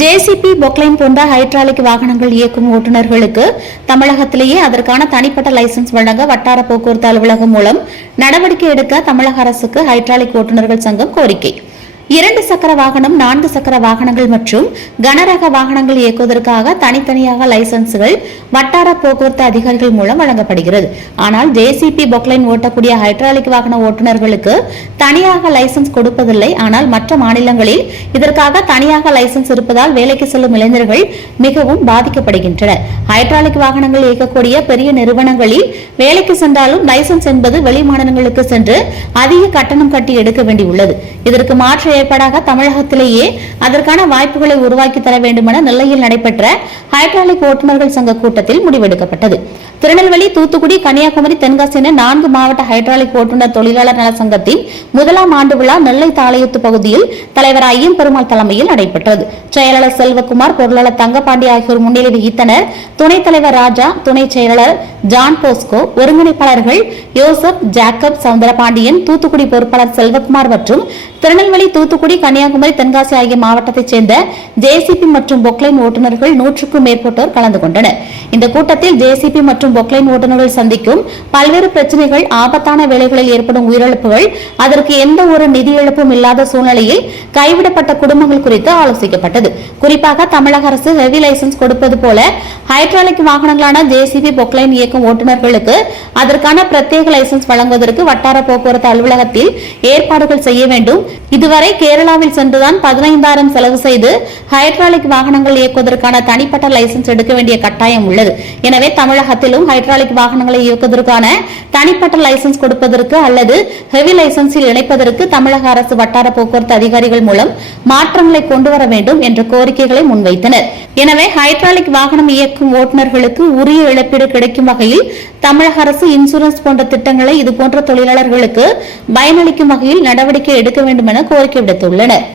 JCB, Poclain போன்ற hydraulic வாகனங்கள் இயக்கும் ஓட்டுநர்களுக்கு தமிழகத்திலேயே அதற்கான தனிப்பட்ட லைசன்ஸ் வழங்க வட்டார போக்குவரத்து அலுவலகம் மூலம் நடவடிக்கை எடுக்க தமிழக அரசுக்கு ஹைட்ராலிக் ஓட்டுநர்கள் சங்கம் கோரிக்கை. 2 சக்கர வாகனம், 4 சக்கர வாகனங்கள் மற்றும் கனரக வாகனங்கள் இயக்குவதற்காக தனித்தனியாக லைசன்ஸ்கள் வட்டார போக்குவரத்து அதிகாரிகள் மூலம் வழங்கப்படுகிறது. ஆனால் ஜேசிபி, பொக்லைன் ஓட்டக்கூடிய ஹைட்ராலிக் வாகன ஓட்டுநர்களுக்கு தனியாக லைசன்ஸ் கொடுப்பதில்லை. ஆனால் மற்ற மாநிலங்களில் இதற்காக தனியாக லைசன்ஸ் இருப்பதால் வேலைக்கு செல்லும் இளைஞர்கள் மிகவும் பாதிக்கப்படுகின்றனர். ஹைட்ராலிக் வாகனங்கள் இயக்கக்கூடிய பெரிய நிறுவனங்களில் வேலைக்கு சென்றாலும் லைசன்ஸ் என்பது வெளி மாநிலங்களுக்கு சென்று அதிக கட்டணம் கட்டி எடுக்க வேண்டியுள்ளது. இதற்கு மாற்று ஏற்பாடாக தமிழகத்திலேயே அதற்கான வாய்ப்புகளை உருவாக்கி தர வேண்டும் என நெல்லையில் நடைபெற்ற ஹைட்ராலிக் ஓட்டுநர்கள் சங்க கூட்டத்தில் முடிவெடுக்கப்பட்டது. திருநெல்வேலி, தூத்துக்குடி, கன்னியாகுமரி, தென்காசி என 4 மாவட்ட ஹைட்ராலிக் ஓட்டுநர் தொழிலாளர் நல சங்கத்தின் 1ஆம் ஆண்டு விழா நெல்லை தாளையுத்து பகுதியில் தலைவர் ஐயம் பெருமாள் தலைமையில் நடைபெற்றது. செயலாளர் செல்வகுமார், பொருளாளர் தங்கப்பாண்டி ஆகியோர் முன்னிலை வகித்தனர். துணைத் தலைவர் ராஜா, துணை செயலாளர் ஜான் போஸ்கோ, ஒருங்கிணைப்பாளர்கள் யோசப், ஜாக்கப், சவுந்தரபாண்டியன், தூத்துக்குடி பொறுப்பாளர் செல்வகுமார் மற்றும் திருநெல்வேலி, தூத்துக்குடி, கன்னியாகுமரி, தென்காசி ஆகிய மாவட்டத்தைச் சேர்ந்த ஜேசிபி மற்றும் பொக்லைன் ஓட்டுநர்கள் 100க்கும் மேற்பட்டோர் கலந்து கொண்டனர். இந்த கூட்டத்தில் ஜேசிபி மற்றும் பொக்லைன் ஓட்டுநர்கள் சந்திக்கும் பல்வேறு பிரச்சனைகள், ஆபத்தான வேலைகளில் ஏற்படும் உயிரிழப்புகள், அதற்கு எந்த ஒரு நிதி இழப்பும் இல்லாத சூழ்நிலையில் கைவிடப்பட்ட குடும்பங்கள் குறித்து ஆலோசிக்கப்பட்டது. குறிப்பாக தமிழக அரசு ஹெவி லைசன்ஸ் கொடுப்பது போல ஹைட்ராலிக் வாகனங்களான ஜேசிபி, பொக்லைன் இயக்கும் ஓட்டுநர்களுக்கு அதற்கான பிரத்யேக லைசன்ஸ் வழங்குவதற்கு வட்டார போக்குவரத்து அலுவலகத்தில் ஏற்பாடுகள் செய்ய வேண்டும். இதுவரை கேரளாவில் சென்றுதான் 15,000 செலவு செய்து ஹைட்ராலிக் வாகனங்கள் இயக்குவதற்கான தனிப்பட்ட லைசன்ஸ் எடுக்க வேண்டிய கட்டாயம் உள்ளது. எனவே தமிழகத்திலும் ஹைட்ராலிக் வாகனங்களை இயக்குவதற்கான தனிப்பட்ட லைசன்ஸ் கொடுப்பதற்கு அல்லது ஹெவி லைசன்ஸில் இணைப்பதற்கு தமிழக அரசு வட்டார போக்குவரத்து அதிகாரிகள் மூலம் மாற்றங்களை கொண்டு வர வேண்டும் என்ற கோரிக்கைகளை முன்வைத்தனர். எனவே ஹைட்ராலிக் வாகனம் இயக்கும் ஓட்டுநர்களுக்கு உரிய இழப்பீடு கிடைக்கும் வகையில் தமிழக அரசு இன்சூரன்ஸ் போன்ற திட்டங்களை இதுபோன்ற தொழிலாளர்களுக்கு பயனளிக்கும் வகையில் நடவடிக்கை எடுக்க வேண்டும் என கோரிக்கை விடுத்துள்ளனர்.